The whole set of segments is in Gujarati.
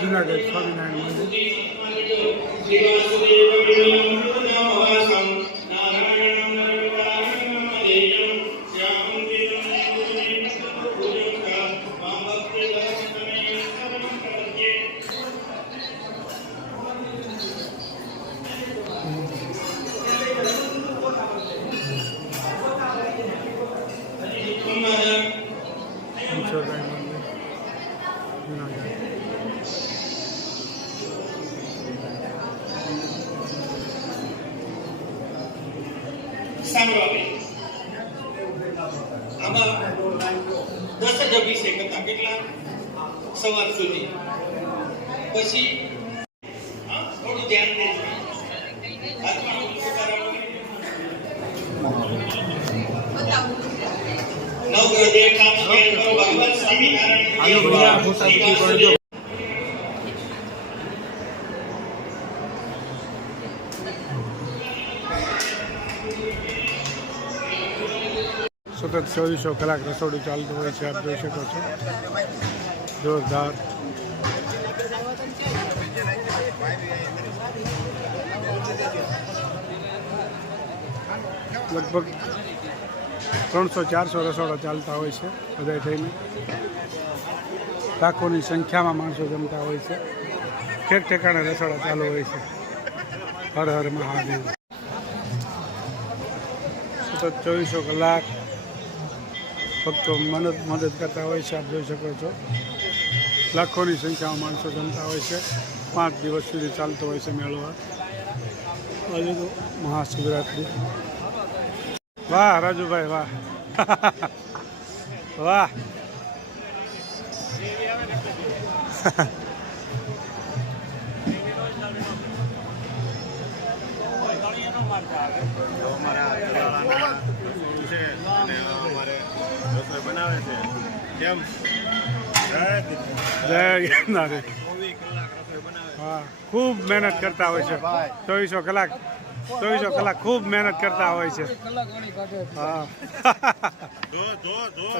જુનાગઢ સ્વામિનારાયણ મંદિર આમાં 10 જ અભિષેક હતા. કેટલા? સવાર સુધી. પછી થોડું ધ્યાન દેજો. નવગ્રહ કામ ભગવાન સ્વામિનારાયણ સતત 24 કલાક રસોડું ચાલતું હોય છે. આપ જોઈ શકો છો જોરદાર. લગભગ 300-400 રસોડા ચાલતા હોય છે. બધા થઈને લાખોની સંખ્યામાં માણસો જમતા હોય છે. ઠેક ઠેકાણે રસોડા ચાલુ હોય છે. હર હર મહાદેવ. સતત 24 કલાક ભક્તો મદદ કરતા હોય છે. આપ જોઈ શકો છો લાખોની સંખ્યામાં માણસો જમતા હોય છે. 5 દિવસ સુધી ચાલતો હોય છે મેળો. આજે તો મહાશિવરાત્રિ. વાહ રાજુભાઈ વાહ વાહ. બનાવે છે કેમ જય ગિરનારી. હા, ખૂબ મહેનત કરતા હોય છે. 24 કલાક ખૂબ મહેનત કરતા હોય છે. હા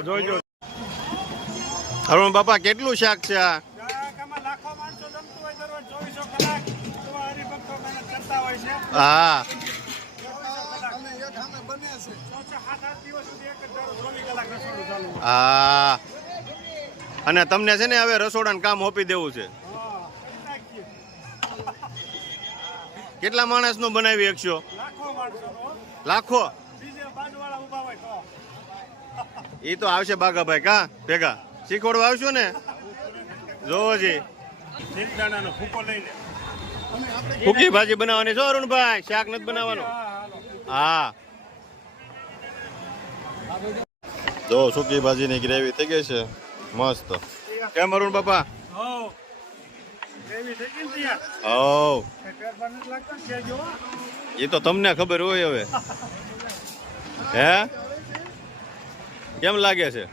જોજો. અરુણ બાપા કેટલું શાક છે આ? લાખો માણસો જમતું હોય દરરોજ 24 કલાક. હરિભક્તો મહેનત કરતા હોય છે. હા હા. અને તમને છે ને હવે રસોડાનું કામ આપી દેવું છે. કેટલા માણસ નું બનાવી શકશો? લાખો. એ તો આવશે બાગાભાઈ કા ભેગા શીખવાડવા આવશો ને. જોજી ફૂકી ભાજી બનાવવાની છો અરુણભાઈ, શાક નથી બનાવવાનું. હા જો સૂકી ભાજીની ગ્રેવી થઈ ગઈ છે મસ્ત. કેમ અરુણ બાપા? એ તો તમને ખબર હોય હવે. હે કેમ લાગે છે?